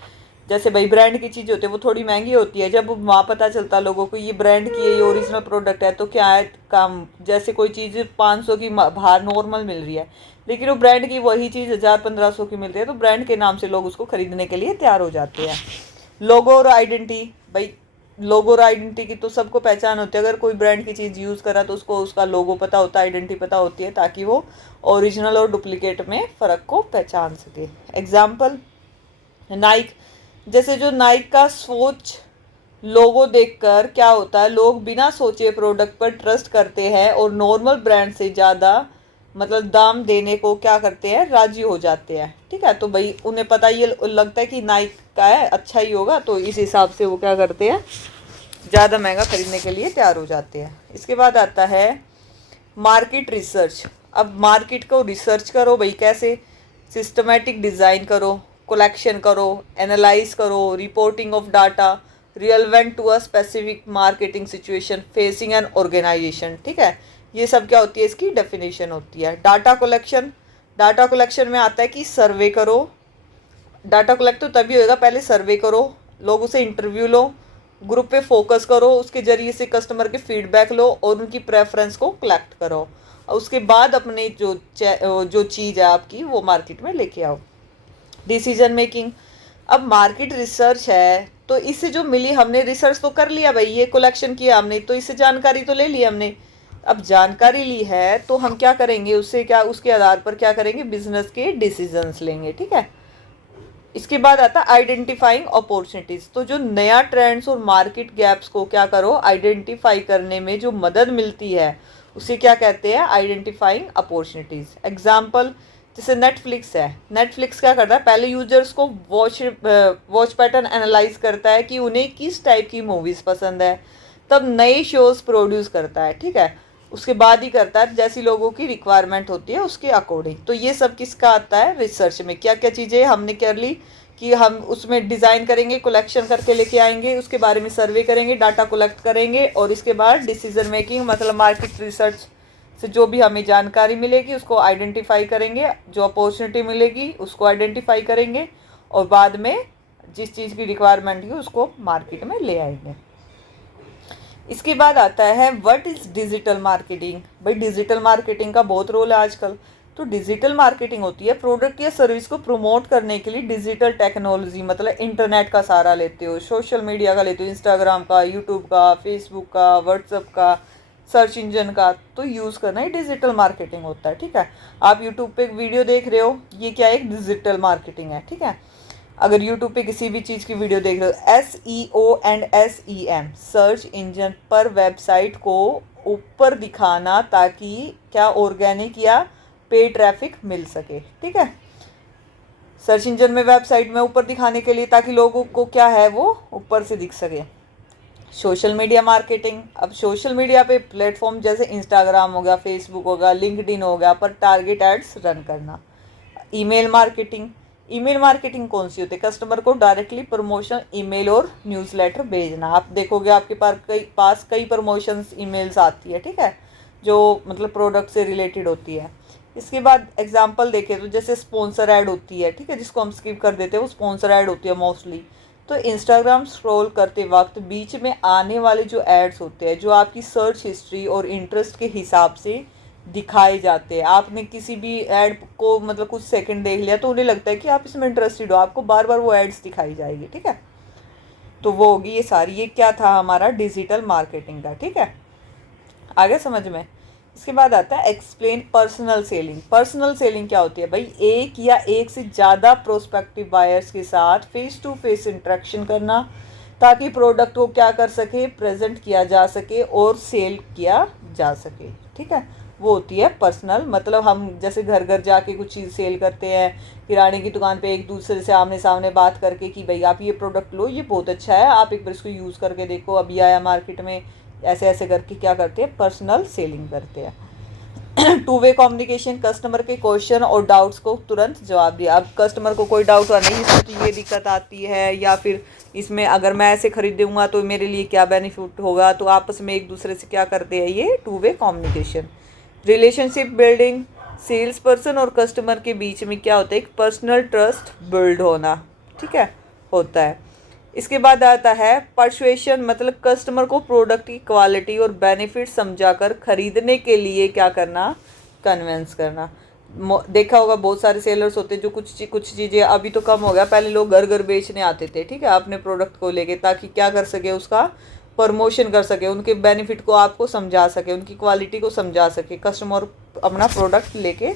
जैसे भाई ब्रांड की चीज़ होती है वो थोड़ी महंगी होती है, जब वहाँ पता चलता लोगों को ये ब्रांड की है, ये ओरिजिनल प्रोडक्ट है, तो क्या है काम, जैसे कोई चीज़ 500 की बाहर नॉर्मल मिल रही है, लेकिन वो ब्रांड की वही चीज़ 1000-1500 की मिल रही है, तो ब्रांड के नाम से लोग उसको खरीदने के लिए तैयार हो जाते हैं। लोगो और आइडेंटिटी, भाई लोगो और आइडेंटिटी की तो सबको पहचान होती है। अगर कोई ब्रांड की चीज़ यूज़ करा तो उसको उसका लोगो पता होता है, आइडेंटिटी पता होती है, ताकि वो ओरिजिनल और डुप्लीकेट में फ़र्क को पहचान सके। एग्जाम्पल नाइक, जैसे जो नाइक का सोच लोगो देखकर क्या होता है, लोग बिना सोचे प्रोडक्ट पर ट्रस्ट करते हैं और नॉर्मल ब्रांड से ज़्यादा मतलब दाम देने को क्या करते हैं, राजी हो जाते हैं। ठीक है, तो भाई उन्हें पता ये लगता है कि नाइक का है, अच्छा ही होगा, तो इस हिसाब से वो क्या करते हैं, ज़्यादा महंगा खरीदने के लिए तैयार हो जाते हैं। इसके बाद आता है मार्केट रिसर्च। अब मार्केट को रिसर्च करो भाई, कैसे, सिस्टमेटिक डिज़ाइन करो, कलेक्शन करो, एनालाइज करो, reporting of data relevant to a specific marketing situation facing an organisation. ठीक है, ये सब क्या होती है, इसकी डेफिनेशन होती है। डाटा कलेक्शन, डाटा कलेक्शन में आता है कि सर्वे करो, डाटा कलेक्ट तो तभी होएगा, पहले सर्वे करो, लोगों से इंटरव्यू लो, ग्रुप पे फोकस करो, उसके जरिए से कस्टमर के फीडबैक लो और उनकी प्रेफरेंस को कलेक्ट करो, और उसके बाद अपने जो चीज़ है आपकी वो मार्केट में लेके आओ। डिसीजन मेकिंग, अब मार्केट रिसर्च है तो इससे जो मिली, हमने रिसर्च तो कर लिया भाई, ये कलेक्शन किया हमने, तो इससे जानकारी तो ले ली हमने। अब जानकारी ली है तो हम क्या करेंगे, उससे क्या, उसके आधार पर क्या करेंगे, बिजनेस के डिसीजंस लेंगे। ठीक है, इसके बाद आता है आइडेंटिफाइंग अपॉर्चुनिटीज़। तो जो नया ट्रेंड्स और मार्केट गैप्स को क्या करो, आइडेंटिफाई करने में जो मदद मिलती है उसे क्या कहते हैं, आइडेंटिफाइंग अपॉर्चुनिटीज़। एग्जाम्पल जैसे नेटफ्लिक्स है, नेटफ्लिक्स क्या करता है, पहले यूजर्स को वॉच पैटर्न एनालाइज करता है कि उन्हें किस टाइप की मूवीज़ पसंद है, तब नए शोज़ प्रोड्यूस करता है। ठीक है, उसके बाद ही करता है जैसी लोगों की रिक्वायरमेंट होती है उसके अकॉर्डिंग। तो ये सब किसका आता है, रिसर्च में। क्या क्या चीज़ें हमने कर ली कि हम उसमें डिज़ाइन करेंगे, कलेक्शन करके लेके आएंगे, उसके बारे में सर्वे करेंगे, डाटा कलेक्ट करेंगे, और इसके बाद डिसीजन मेकिंग मतलब मार्केट रिसर्च से जो भी हमें जानकारी मिलेगी उसको आइडेंटिफाई करेंगे, जो अपॉर्चुनिटी मिलेगी उसको आइडेंटिफाई करेंगे, और बाद में जिस चीज़ की रिक्वायरमेंट है उसको मार्केट में ले आएंगे। इसके बाद आता है व्हाट इज़ डिजिटल मार्केटिंग। भाई डिजिटल मार्केटिंग का बहुत रोल है आजकल। तो डिजिटल मार्केटिंग होती है प्रोडक्ट या सर्विस को प्रमोट करने के लिए डिजिटल टेक्नोलॉजी मतलब इंटरनेट का सहारा लेते हो, सोशल मीडिया का लेते हो, इंस्टाग्राम का, यूट्यूब का, फेसबुक का, व्हाट्सएप का, सर्च इंजन का, तो यूज़ करना ही डिजिटल मार्केटिंग होता है। ठीक है, आप यूट्यूब पे एक वीडियो देख रहे हो, ये क्या एक डिजिटल मार्केटिंग है। ठीक है, अगर यूट्यूब पे किसी भी चीज़ की वीडियो देख रहे हो, SEO and SEM search engine पर वेबसाइट को ऊपर दिखाना ताकि क्या, ऑर्गेनिक या पे ट्रैफिक मिल सके। ठीक है, सर्च इंजन में वेबसाइट में ऊपर दिखाने के लिए ताकि लोगों को क्या है वो ऊपर से दिख सके। सोशल मीडिया मार्केटिंग, अब सोशल मीडिया पे प्लेटफॉर्म जैसे इंस्टाग्राम हो गया, फेसबुक हो गया, लिंक्डइन हो गया, पर टारगेट एड्स रन करना। ईमेल मार्केटिंग, ईमेल मार्केटिंग कौन सी होती है, कस्टमर को डायरेक्टली प्रमोशन ईमेल और न्यूज़लेटर भेजना। आप देखोगे आपके पास कई प्रमोशंस ईमेल्स आती है। ठीक है, जो मतलब प्रोडक्ट से रिलेटेड होती है। इसके बाद एग्जांपल देखें तो जैसे स्पॉन्सर ऐड होती है, ठीक है, जिसको हम स्किप कर देते हैं, वो स्पॉन्सर ऐड होती है मोस्टली। तो इंस्टाग्राम स्क्रॉल करते वक्त बीच में आने वाले जो एड्स होते हैं, जो आपकी सर्च हिस्ट्री और इंटरेस्ट के हिसाब से दिखाए जाते हैं। आपने किसी भी ऐड को मतलब कुछ सेकंड देख लिया तो उन्हें लगता है कि आप इसमें इंटरेस्टेड हो, आपको बार बार वो एड्स दिखाई जाएगी। ठीक है, तो वो होगी ये सारी, ये क्या था हमारा डिजिटल मार्केटिंग का। ठीक है, आगे समझ में। इसके बाद आता है explain personal selling. Personal selling क्या होती है भाई, एक या एक से ज़्यादा प्रोस्पेक्टिव बायर्स के साथ फेस टू फेस इंटरेक्शन करना ताकि प्रोडक्ट को क्या कर सके, प्रेजेंट किया जा सके और सेल किया जा सके। ठीक है, वो होती है पर्सनल, मतलब हम जैसे घर घर जाके कुछ चीज़ सेल करते हैं, किराने की दुकान पे एक दूसरे से आमने सामने बात करके कि भाई आप ये प्रोडक्ट लो, ये बहुत अच्छा है, आप एक बार इसको यूज़ करके देखो, अभी आया मार्केट में, ऐसे ऐसे करके क्या करते हैं, पर्सनल सेलिंग करते हैं। टू वे कम्युनिकेशन, कस्टमर के क्वेश्चन और डाउट्स को तुरंत जवाब दिया। अब कस्टमर को कोई डाउट हुआ, नहीं इसमें तो ये दिक्कत आती है, या फिर इसमें अगर मैं ऐसे खरीदूंगा तो मेरे लिए क्या बेनिफिट होगा, तो आपस में एक दूसरे से क्या करते हैं, ये two way communication. Relationship building, sales person और कस्टमर के बीच में क्या होता है, एक पर्सनल ट्रस्ट बिल्ड होना। ठीक है, होता है। इसके बाद आता है परसुएशन, मतलब कस्टमर को प्रोडक्ट की क्वालिटी और बेनिफिट समझाकर खरीदने के लिए क्या करना, कन्विंस करना। देखा होगा बहुत सारे सेलर्स होते हैं जो कुछ चीज़ें, अभी तो कम हो गया, पहले लोग घर घर बेचने आते थे, ठीक है, अपने प्रोडक्ट को लेके, ताकि क्या कर सके, उसका प्रमोशन कर सके, उनके बेनिफिट को आपको समझा सके, उनकी क्वालिटी को समझा सके, कस्टमर अपना प्रोडक्ट लेके,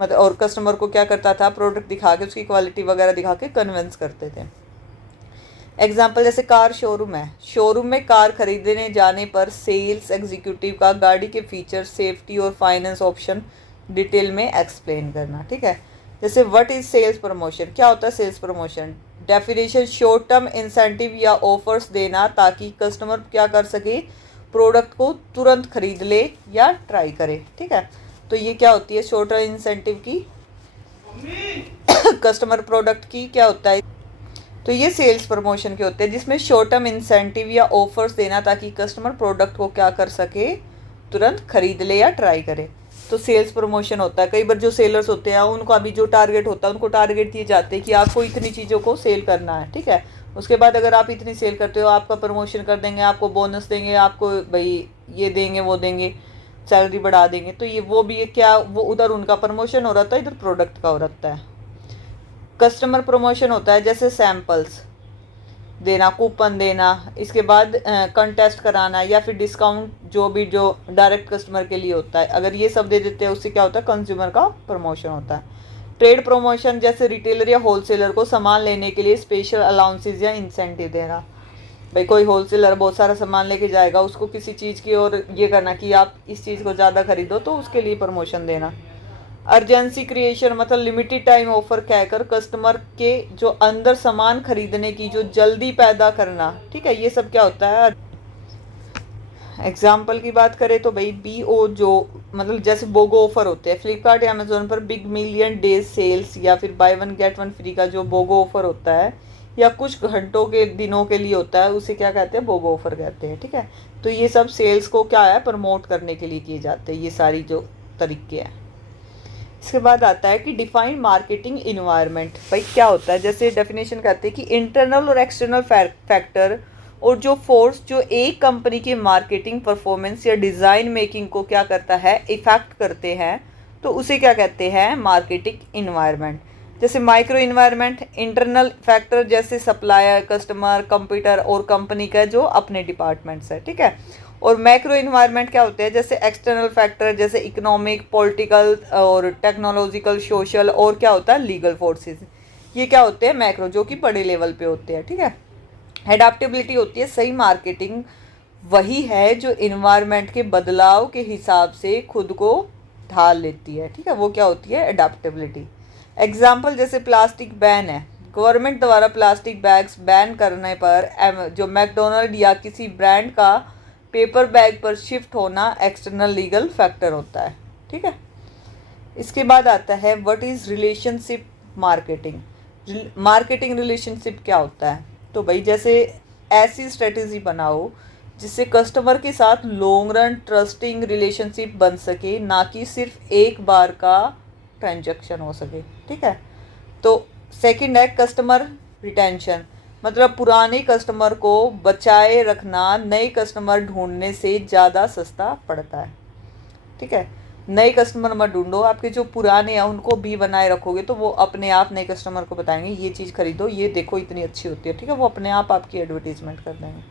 मतलब, और कस्टमर को क्या करता था, प्रोडक्ट दिखा के, उसकी क्वालिटी वगैरह दिखा के कन्विंस करते थे। एग्जाम्पल जैसे कार शोरूम है, शोरूम में कार खरीदने जाने पर सेल्स एग्जीक्यूटिव का गाड़ी के फीचर, सेफ्टी और फाइनेंस ऑप्शन डिटेल में एक्सप्लेन करना, ठीक है। जैसे व्हाट इज सेल्स प्रमोशन, क्या होता है sales promotion? Definition, short term incentive या ऑफर्स देना ताकि कस्टमर क्या कर सके, प्रोडक्ट को तुरंत खरीद ले या ट्राई करे, ठीक है। तो ये क्या होती है शॉर्ट टर्म इंसेंटिव की, कस्टमर प्रोडक्ट की क्या होता है, तो ये सेल्स प्रमोशन के होते हैं, जिसमें शॉर्ट टर्म इंसेंटिव या ऑफर्स देना ताकि कस्टमर प्रोडक्ट को क्या कर सके, तुरंत खरीद ले या ट्राई करे, तो सेल्स प्रमोशन होता है। कई बार जो सेलर्स होते हैं उनको अभी जो टारगेट होता है, उनको टारगेट दिए जाते हैं कि आपको इतनी चीज़ों को सेल करना है, ठीक है। उसके बाद अगर आप इतनी सेल करते हो, आपका प्रमोशन कर देंगे, आपको बोनस देंगे, आपको भाई ये देंगे वो देंगे, सैलरी बढ़ा देंगे, तो ये वो भी क्या, वो उधर उनका प्रमोशन हो रहा था, इधर प्रोडक्ट का हो रहा है। कस्टमर प्रमोशन होता है जैसे सैम्पल्स देना, कूपन देना, इसके बाद कंटेस्ट कराना, या फिर डिस्काउंट जो डायरेक्ट कस्टमर के लिए होता है, अगर ये सब दे देते हैं उससे क्या होता है, कंज्यूमर का प्रमोशन होता है। ट्रेड प्रमोशन जैसे रिटेलर या होलसेलर को सामान लेने के लिए स्पेशल अलाउंसेज या इंसेंटिव देना, भाई कोई होलसेलर बहुत सारा सामान लेके जाएगा, उसको किसी चीज़ की और ये करना कि आप इस चीज़ को ज़्यादा खरीदो, तो उसके लिए प्रमोशन देना। अर्जेंसी क्रिएशन मतलब लिमिटेड टाइम ऑफर कहकर कस्टमर के जो अंदर सामान खरीदने की जो जल्दी पैदा करना, ठीक है, ये सब क्या होता है। एग्जाम्पल की बात करें तो भाई BO जो मतलब जैसे बोगो ऑफर होते हैं, फ्लिपकार्ट या अमेजोन पर बिग मिलियन डेज सेल्स, या फिर by one get one free का जो बोगो ऑफर होता है, या कुछ घंटों के दिनों के लिए होता है, उसे क्या कहते हैं, बोगो ऑफर कहते हैं, ठीक है। तो ये सब सेल्स को क्या है, प्रमोट करने के लिए किए जाते हैं, ये सारी जो तरीके हैं। इसके बाद आता है कि डिफाइन मार्केटिंग इन्वायरमेंट, भाई क्या होता है, जैसे डेफिनेशन कहते हैं कि इंटरनल और एक्सटर्नल फैक्टर और जो फोर्स जो एक कंपनी की मार्केटिंग परफॉर्मेंस या डिज़ाइन मेकिंग को क्या करता है, इफेक्ट करते हैं, तो उसे क्या कहते हैं, मार्केटिंग इन्वायरमेंट। जैसे माइक्रो इन्वायरमेंट, इंटरनल फैक्टर जैसे सप्लायर, कस्टमर, कंप्यूटर और कंपनी का जो अपने डिपार्टमेंट्स है, ठीक है। और मैक्रो इन्वायरमेंट क्या होते हैं, जैसे एक्सटर्नल फैक्टर जैसे इकोनॉमिक, पॉलिटिकल और टेक्नोलॉजिकल, सोशल और क्या होता है, लीगल फोर्सेस, ये क्या होते हैं मैक्रो, जो कि बड़े लेवल पे होते हैं, ठीक है। एडाप्टेबिलिटी होती है, सही मार्केटिंग वही है जो इन्वायरमेंट के बदलाव के हिसाब से खुद को ढाल लेती है, ठीक है, वो क्या होती है, एडाप्टेबिलिटी। एग्जाम्पल जैसे प्लास्टिक बैन है, गवर्नमेंट द्वारा प्लास्टिक बैग्स बैन करने पर जो मैकडोनल्ड या किसी ब्रांड का पेपर बैग पर शिफ्ट होना एक्सटर्नल लीगल फैक्टर होता है, ठीक है। इसके बाद आता है what is relationship marketing. Marketing relationship क्या होता है, तो भाई जैसे ऐसी स्ट्रेटेजी बनाओ जिससे कस्टमर के साथ लॉन्ग रन ट्रस्टिंग रिलेशनशिप बन सके, ना कि सिर्फ एक बार का ट्रांजैक्शन हो सके, ठीक है। तो सेकंड है कस्टमर रिटेंशन, मतलब पुराने कस्टमर को बचाए रखना नए कस्टमर ढूंढने से ज़्यादा सस्ता पड़ता है, ठीक है। नए कस्टमर मत ढूंढो, आपके जो पुराने हैं उनको भी बनाए रखोगे तो वो अपने आप नए कस्टमर को बताएंगे ये चीज़ खरीदो, ये देखो इतनी अच्छी होती है, ठीक है, वो अपने आप आपकी एडवर्टीजमेंट कर देंगे।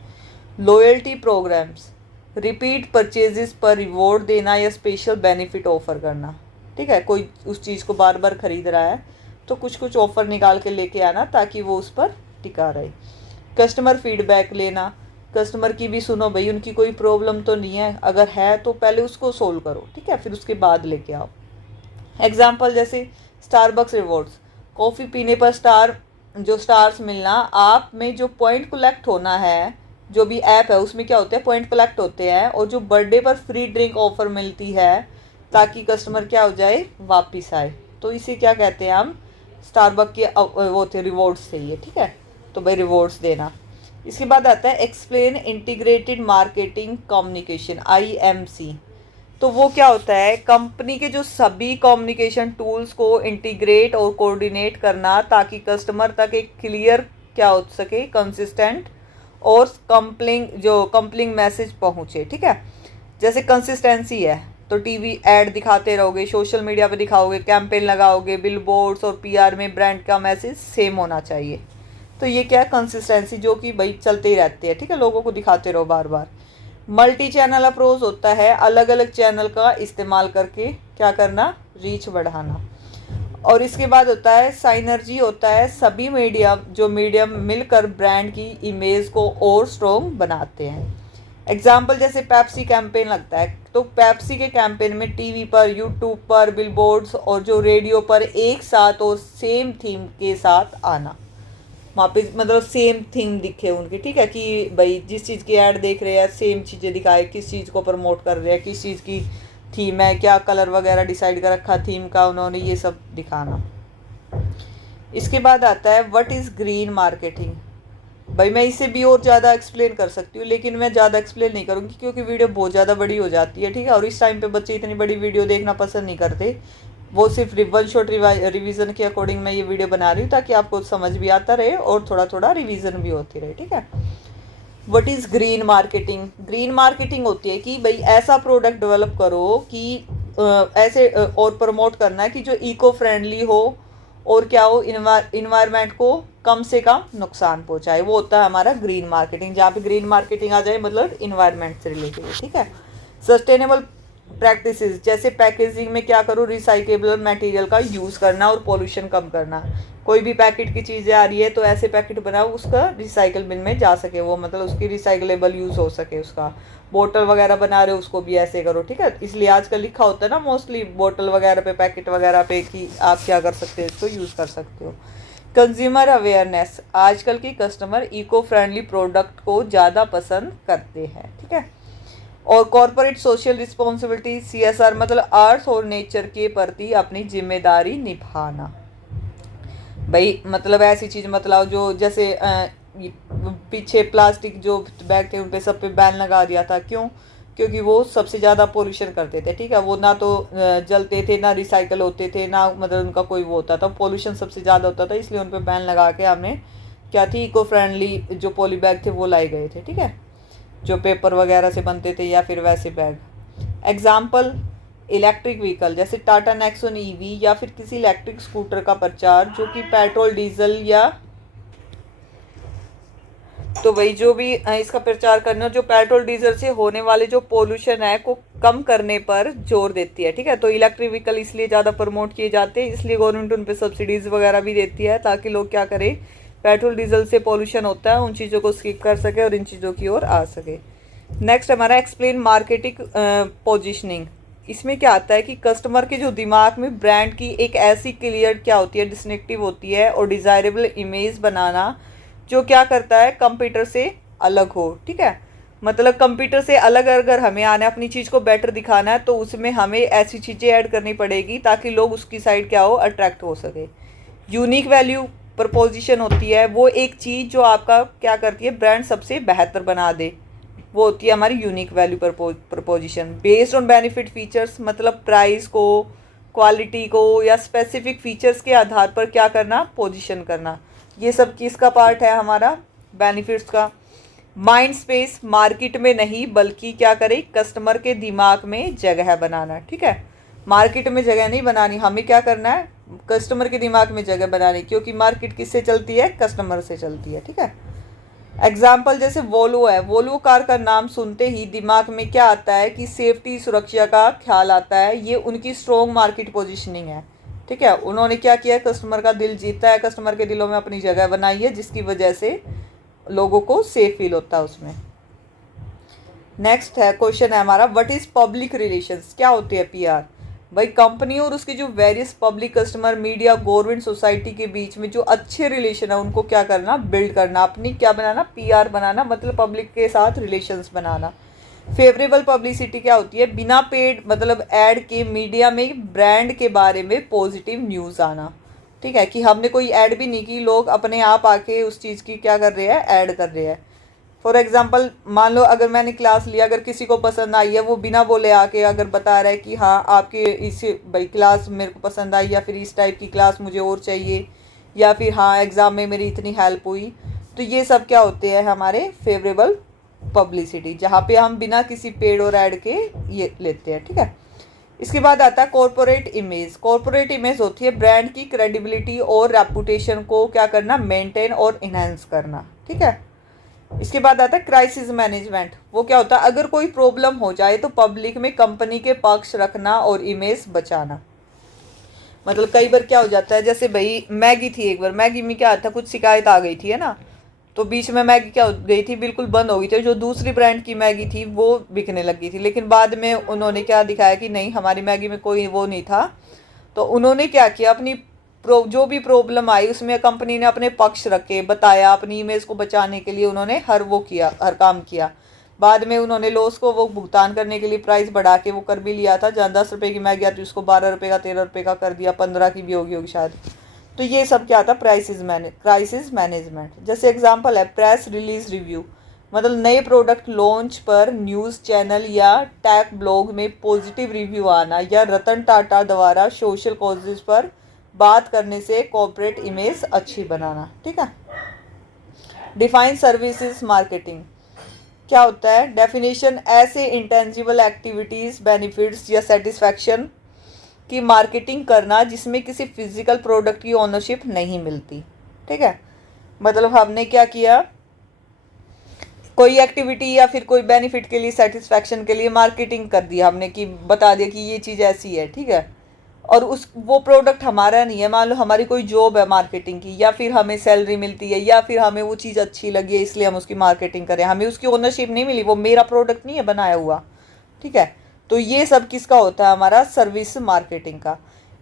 लॉयल्टी प्रोग्राम्स, रिपीट परचेजेस पर रिवॉर्ड देना या स्पेशल बेनिफिट ऑफर करना, ठीक है, कोई उस चीज़ को बार बार खरीद रहा है तो कुछ कुछ ऑफर निकाल के लेके आना ताकि वो उस पर टिका रहे। कस्टमर फीडबैक लेना, कस्टमर की भी सुनो भाई, उनकी कोई प्रॉब्लम तो नहीं है, अगर है तो पहले उसको सोल्व करो, ठीक है, फिर उसके बाद लेके आओ। एग्जाम्पल जैसे स्टारबक्स रिवॉर्ड्स, कॉफ़ी पीने पर स्टार्स मिलना, आप में जो पॉइंट कलेक्ट होना है, जो भी ऐप है उसमें क्या होते हैं, पॉइंट कलेक्ट होते हैं, और जो बर्थडे पर फ्री ड्रिंक ऑफर मिलती है ताकि कस्टमर क्या हो जाए, वापिस आए, तो इसे क्या कहते हैं हम, स्टारबक के वो थे रिवॉर्ड्स थे ये, ठीक है, तो भाई रिवॉर्ड्स देना। इसके बाद आता है explain integrated marketing communication, IMC, तो वो क्या होता है, कंपनी के जो सभी कम्युनिकेशन टूल्स को इंटीग्रेट और कोऑर्डिनेट करना ताकि कस्टमर तक एक क्लियर क्या हो सके, कंसिस्टेंट और कंप्लिंग मैसेज पहुँचे, ठीक है। जैसे कंसिस्टेंसी है, तो टीवी ऐड दिखाते रहोगे, सोशल मीडिया पे दिखाओगे, कैंपेन लगाओगे, बिलबोर्ड्स और पीआर में ब्रांड का मैसेज सेम होना चाहिए। तो ये क्या है, कंसिस्टेंसी, जो कि भाई चलते ही रहती है, ठीक है, लोगों को दिखाते रहो बार बार। मल्टी चैनल अप्रोच होता है अलग अलग चैनल का इस्तेमाल करके क्या करना, रीच बढ़ाना। और इसके बाद होता है साइनर्जी, होता है सभी मीडियम मिलकर ब्रांड की इमेज को और स्ट्रॉन्ग बनाते हैं। एग्जाम्पल जैसे पेप्सी कैंपेन लगता है, तो पेप्सी के कैंपेन में टीवी पर, यूट्यूब पर, बिलबोर्ड्स और जो रेडियो पर एक साथ और सेम थीम के साथ आना, वहाँ पे मतलब सेम थीम दिखे उनकी, ठीक है, कि भाई जिस चीज़ की ऐड देख रहे हैं सेम चीज़ें दिखाए, किस चीज़ को प्रमोट कर रहे हैं, किस चीज़ की थीम है, क्या कलर वगैरह डिसाइड कर रखा थीम का उन्होंने, ये सब दिखाना। इसके बाद आता है व्हाट इज़ ग्रीन मार्केटिंग। भाई मैं इसे भी और ज़्यादा एक्सप्लेन कर सकती हूँ, लेकिन मैं ज़्यादा एक्सप्लेन नहीं करूँगी क्योंकि वीडियो बहुत ज़्यादा बड़ी हो जाती है, ठीक है, और इस टाइम पे बच्चे इतनी बड़ी वीडियो देखना पसंद नहीं करते। वो सिर्फ वन शॉट रिवीजन के अकॉर्डिंग मैं ये वीडियो बना रही हूँ ताकि आपको समझ भी आता रहे और थोड़ा थोड़ा रिवीजन भी होती रहे, ठीक है। What is green marketing. Green marketing होती है कि भाई ऐसा प्रोडक्ट डेवलप करो कि ऐसे और प्रमोट करना है कि जो इको फ्रेंडली हो और क्या हो, इन्वायरमेंट को कम से कम नुकसान पहुंचाए, वो होता है हमारा ग्रीन मार्केटिंग। जहाँ पे ग्रीन मार्केटिंग आ जाए मतलब इन्वायरमेंट से रिलेटेड है, ठीक है। सस्टेनेबल प्रैक्टिसेस, जैसे पैकेजिंग में क्या करो, रिसाइकेबल मटेरियल का यूज़ करना और पोल्यूशन कम करना। कोई भी पैकेट की चीज़ें आ रही है तो ऐसे पैकेट बनाओ उसका रिसाइकल बिन में जा सके, वो मतलब उसकी रिसाइकलेबल यूज़ हो सके उसका। बोतल वगैरह बना रहे हो उसको भी ऐसे करो, ठीक है। इसलिए आजकल लिखा होता है ना मोस्टली बोतल वगैरह पे, पैकेट वगैरह पे, कि आप क्या कर सकते हो, इसको यूज़ कर सकते हो। कंज्यूमर अवेयरनेस, आजकल की कस्टमर इको फ्रेंडली प्रोडक्ट को ज़्यादा पसंद करते हैं, ठीक है। और कॉरपोरेट सोशल रिस्पॉन्सिबिलिटी, CSR, मतलब अर्थ और नेचर के प्रति अपनी जिम्मेदारी निभाना। भाई मतलब ऐसी चीज़ मत लाओ जो जैसे पीछे प्लास्टिक जो बैग थे उन पे सब पे बैन लगा दिया था, क्यों, क्योंकि वो सबसे ज़्यादा पोल्यूशन करते थे, ठीक है। वो ना तो जलते थे, ना रिसाइकल होते थे, ना मतलब उनका कोई वो होता था, पोल्यूशन सबसे ज़्यादा होता था, इसलिए उन पे बैन लगा के हमने क्या थी, इको फ्रेंडली जो पॉली बैग थे वो लाए गए थे, ठीक है, जो पेपर वगैरह से बनते थे या फिर वैसे बैग। एग्जाम्पल इलेक्ट्रिक व्हीकल, जैसे टाटा नेक्सॉन EV या फिर किसी इलेक्ट्रिक स्कूटर का प्रचार जो कि पेट्रोल डीजल या, तो वही जो भी इसका प्रचार करना, जो पेट्रोल डीजल से होने वाले जो पोल्यूशन है को कम करने पर जोर देती है, ठीक है। तो इलेक्ट्रिक व्हीकल इसलिए ज़्यादा प्रमोट किए जाते हैं, इसलिए गवर्नमेंट उन पर सब्सिडीज़ वगैरह भी देती है ताकि लोग क्या करें, पेट्रोल डीजल से पोल्यूशन होता है उन चीज़ों को स्किप कर सके और इन चीज़ों की ओर आ सके। नेक्स्ट हमारा एक्सप्लेन मार्केटिंग पोजिशनिंग। इसमें क्या आता है कि कस्टमर के जो दिमाग में ब्रांड की एक ऐसी क्लियर क्या होती है, डिस्टिंक्टिव होती है और डिज़ायरेबल इमेज बनाना जो क्या करता है, कंप्यूटर से अलग हो, ठीक है। मतलब कंप्यूटर से अलग अगर हमें आना है, अपनी चीज़ को बेटर दिखाना है, तो उसमें हमें ऐसी चीज़ें ऐड करनी पड़ेगी ताकि लोग उसकी साइड क्या हो, अट्रैक्ट हो सके। यूनिक वैल्यू प्रपोजिशन होती है वो एक चीज़ जो आपका क्या करती है, ब्रांड सबसे बेहतर बना दे, वो होती है हमारी unique value preposition. Based on benefit features, मतलब प्राइस को, क्वालिटी को या स्पेसिफिक फीचर्स के आधार पर क्या करना, पोजीशन करना। ये सब किसका पार्ट है, हमारा बेनिफिट्स का। माइंड स्पेस, मार्केट में नहीं बल्कि क्या करें, कस्टमर के दिमाग में जगह बनाना, ठीक है। मार्केट में जगह नहीं बनानी, हमें क्या करना है, कस्टमर के दिमाग में जगह बनानी, क्योंकि मार्केट किससे चलती है, कस्टमर से चलती है, ठीक है। एग्जाम्पल जैसे वोल्वो है, वोल्वो कार का नाम सुनते ही दिमाग में क्या आता है कि सेफ्टी, सुरक्षा का ख्याल आता है, ये उनकी स्ट्रॉन्ग मार्केट पोजीशनिंग है, ठीक है। उन्होंने क्या किया, कस्टमर का दिल जीता है, कस्टमर के दिलों में अपनी जगह बनाई है, जिसकी वजह से लोगों को सेफ फील होता है उसमें। नेक्स्ट है क्वेश्चन है हमारा, व्हाट इज़ पब्लिक रिलेशंस, क्या होती है PR। भाई कंपनी और उसके जो various public, customer, media, government, society के बीच में जो अच्छे रिलेशन है उनको क्या करना, बिल्ड करना, अपनी क्या बनाना, PR बनाना, मतलब पब्लिक के साथ रिलेशंस बनाना। फेवरेबल पब्लिसिटी क्या होती है, बिना पेड मतलब ऐड के मीडिया में ब्रांड के बारे में पॉजिटिव न्यूज़ आना, ठीक है, कि हमने कोई ऐड भी नहीं की, लोग अपने आप आके उस चीज़ की क्या कर रहे हैं, ऐड कर रहे हैं। फॉर एग्जाम्पल मान लो अगर मैंने क्लास लिया, अगर किसी को पसंद आई है, वो बिना बोले आके अगर बता रहा है कि हाँ आपके इस भाई क्लास मेरे को पसंद आई, या फिर इस टाइप की क्लास मुझे और चाहिए, या फिर हाँ एग्ज़ाम में मेरी इतनी हेल्प हुई, तो ये सब क्या होते हैं, हमारे फेवरेबल पब्लिसिटी, जहाँ पे हम बिना किसी पेड और ऐड के ये लेते हैं, ठीक है। इसके बाद आता है कॉरपोरेट इमेज। कॉरपोरेट इमेज होती है ब्रांड की क्रेडिबिलिटी और रेपुटेशन को क्या करना, मेंटेन और इन्हेंस करना, ठीक है। इसके बाद आता है क्राइसिस मैनेजमेंट। वो क्या होता है, अगर कोई प्रॉब्लम हो जाए तो पब्लिक में कंपनी के पक्ष रखना और इमेज बचाना। मतलब कई बार क्या हो जाता है, जैसे भाई मैगी थी, एक बार मैगी में क्या था, कुछ शिकायत आ गई थी, है ना, तो बीच में मैगी क्या हो गई थी, बिल्कुल बंद हो गई थी। जो दूसरी ब्रांड की मैगी थी वो बिकने लगी थी, लेकिन बाद में उन्होंने क्या दिखाया कि नहीं, हमारी मैगी में कोई वो नहीं था। तो उन्होंने क्या किया, अपनी जो भी प्रॉब्लम आई उसमें कंपनी ने अपने पक्ष रखे, बताया, अपनी इमेज को बचाने के लिए उन्होंने हर काम किया। बाद में उन्होंने लॉस को वो भुगतान करने के लिए प्राइस बढ़ा के वो कर भी लिया था। जहाँ 10 रुपये की मैगी आती उसको 12 रुपये का, 13 रुपये का कर दिया, 15 की भी होगी शायद। तो ये सब क्या था, क्राइसिस मैनेजमेंट। जैसे एग्जांपल है प्रेस रिलीज रिव्यू, मतलब नए प्रोडक्ट लॉन्च पर न्यूज़ चैनल या टैग ब्लॉग में पॉजिटिव रिव्यू आना, या रतन टाटा द्वारा सोशल कॉजेज पर बात करने से कॉर्पोरेट इमेज अच्छी बनाना, ठीक है। डिफाइन सर्विसेज मार्केटिंग क्या होता है, डेफिनेशन ऐसे इंटेंजिबल एक्टिविटीज़, बेनिफिट्स या सेटिस्फैक्शन की मार्केटिंग करना जिसमें किसी फिजिकल प्रोडक्ट की ओनरशिप नहीं मिलती, ठीक है। मतलब हमने क्या किया, कोई एक्टिविटी या फिर कोई बेनिफिट के लिए, सेटिस्फैक्शन के लिए मार्केटिंग कर दिया हमने, कि बता दिया कि ये चीज़ ऐसी है, ठीक है, और वो प्रोडक्ट हमारा नहीं है। मान लो हमारी कोई जॉब है मार्केटिंग की, या फिर हमें सैलरी मिलती है, या फिर हमें वो चीज़ अच्छी लगी है इसलिए हम उसकी मार्केटिंग करें, हमें उसकी ओनरशिप नहीं मिली, वो मेरा प्रोडक्ट नहीं है बनाया हुआ, ठीक है। तो ये सब किसका होता है, हमारा सर्विस मार्केटिंग का।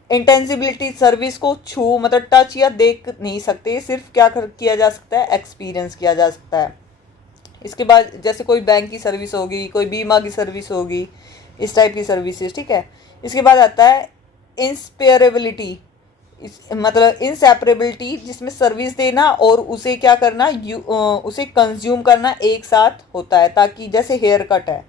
इंटेंसिबिलिटी, सर्विस को छू मतलब टच या देख नहीं सकते, सिर्फ क्या किया जा सकता है, एक्सपीरियंस किया जा सकता है। इसके बाद जैसे कोई बैंक की सर्विस होगी, कोई बीमा की सर्विस होगी, इस टाइप की सर्विसेज, ठीक है। इसके बाद आता है इंस्पेरेबिलिटी, मतलब इनसेपरेबिलिटी, जिसमें सर्विस देना और उसे क्या करना, उसे कंज्यूम करना एक साथ होता है, ताकि जैसे हेयर कट है,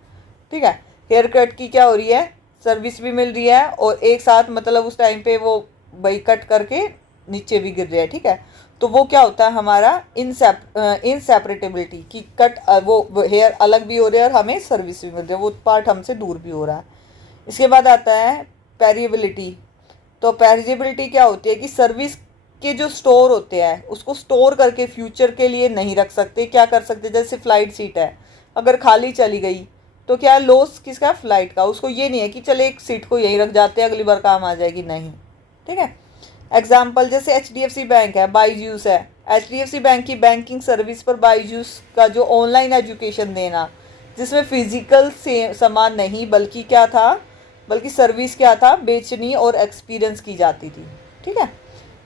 ठीक है, हेयर कट की क्या हो रही है, सर्विस भी मिल रही है और एक साथ मतलब उस टाइम पे वो भाई कट करके नीचे भी गिर रहा है, ठीक है। तो वो क्या होता है हमारा इनसेपरेटेबिलिटी, की कट वो हेयर अलग भी हो रहा है और हमें सर्विस भी मिल रही है, वो पार्ट हमसे दूर भी हो रहा है। इसके बाद आता है पेरिएबिलिटी। तो पेरिएबिलिटी क्या होती है कि सर्विस के जो स्टोर होते हैं उसको स्टोर करके फ्यूचर के लिए नहीं रख सकते। क्या कर सकते, जैसे फ्लाइट सीट है, अगर खाली चली गई तो क्या लॉस किसका, फ्लाइट का। उसको ये नहीं है कि चले एक सीट को यहीं रख जाते हैं, अगली बार काम आ जाएगी, नहीं, ठीक है। एग्जाम्पल जैसे HDFC बैंक है, बाईजूस है। HDFC बैंक की बैंकिंग सर्विस पर बाईजूस का जो ऑनलाइन एजुकेशन देना, जिसमें फिजिकल से सामान नहीं बल्कि क्या था, बल्कि सर्विस क्या था, बेचनी और एक्सपीरियंस की जाती थी, ठीक है।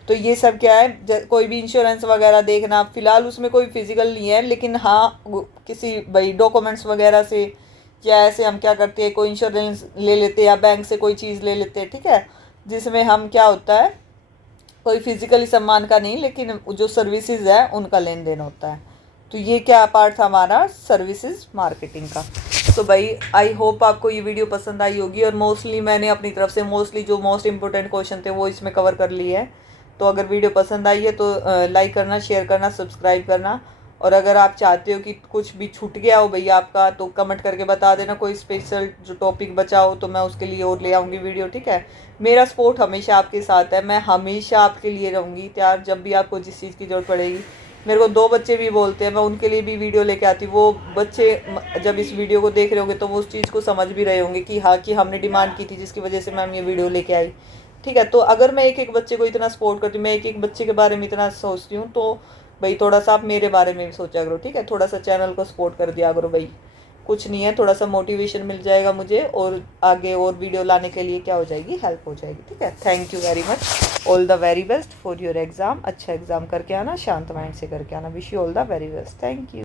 तो ये सब क्या है, कोई भी इंश्योरेंस वगैरह देखना, फिलहाल उसमें कोई फिजिकल नहीं है, लेकिन हाँ किसी भाई डॉक्यूमेंट्स वगैरह से, या ऐसे हम क्या करते हैं, कोई इंश्योरेंस ले लेते हैं या बैंक से कोई चीज़ ले लेते हैं, ठीक है, जिसमें हम क्या होता है, कोई फिजिकली सामान का नहीं, लेकिन जो सर्विसेज है उनका लेन देन होता है। तो ये क्या पार्ट था हमारा सर्विसेज मार्केटिंग का। तो भाई आई होप आपको ये वीडियो पसंद आई होगी, और मोस्टली मैंने अपनी तरफ से मोस्टली जो मोस्ट इंपॉर्टेंट क्वेश्चन थे वो इसमें कवर कर लिए हैं। तो अगर वीडियो पसंद आई है तो लाइक करना, शेयर करना, सब्सक्राइब करना, और अगर आप चाहते हो कि कुछ भी छूट गया हो भैया आपका तो कमेंट करके बता देना, कोई स्पेशल जो टॉपिक बचा हो तो मैं उसके लिए और ले आऊँगी वीडियो, ठीक है। मेरा सपोर्ट हमेशा आपके साथ है, मैं हमेशा आपके लिए रहूँगी तैयार, जब भी आपको जिस चीज़ की ज़रूरत पड़ेगी। मेरे को 2 बच्चे भी बोलते हैं, मैं उनके लिए भी वीडियो लेके आती हूँ। वो बच्चे जब इस वीडियो को देख रहे होंगे तो वो उस चीज़ को समझ भी रहे होंगे कि हाँ, कि हमने डिमांड की थी जिसकी वजह से मैम ये वीडियो लेके आई, ठीक है। तो अगर मैं एक एक बच्चे को इतना सपोर्ट करती हूँ, मैं एक एक बच्चे के बारे में इतना सोचती हूँ, तो भाई थोड़ा सा आप मेरे बारे में भी सोचा करो, ठीक है। थोड़ा सा चैनल को सपोर्ट कर दिया करो भाई, कुछ नहीं है, थोड़ा सा मोटिवेशन मिल जाएगा मुझे, और आगे और वीडियो लाने के लिए क्या हो जाएगी, हेल्प हो जाएगी, ठीक है। Thank you very much, all the very best for your exam. अच्छा एग्ज़ाम करके आना, शांत माइंड से करके आना। Wish you all the very best, thank you.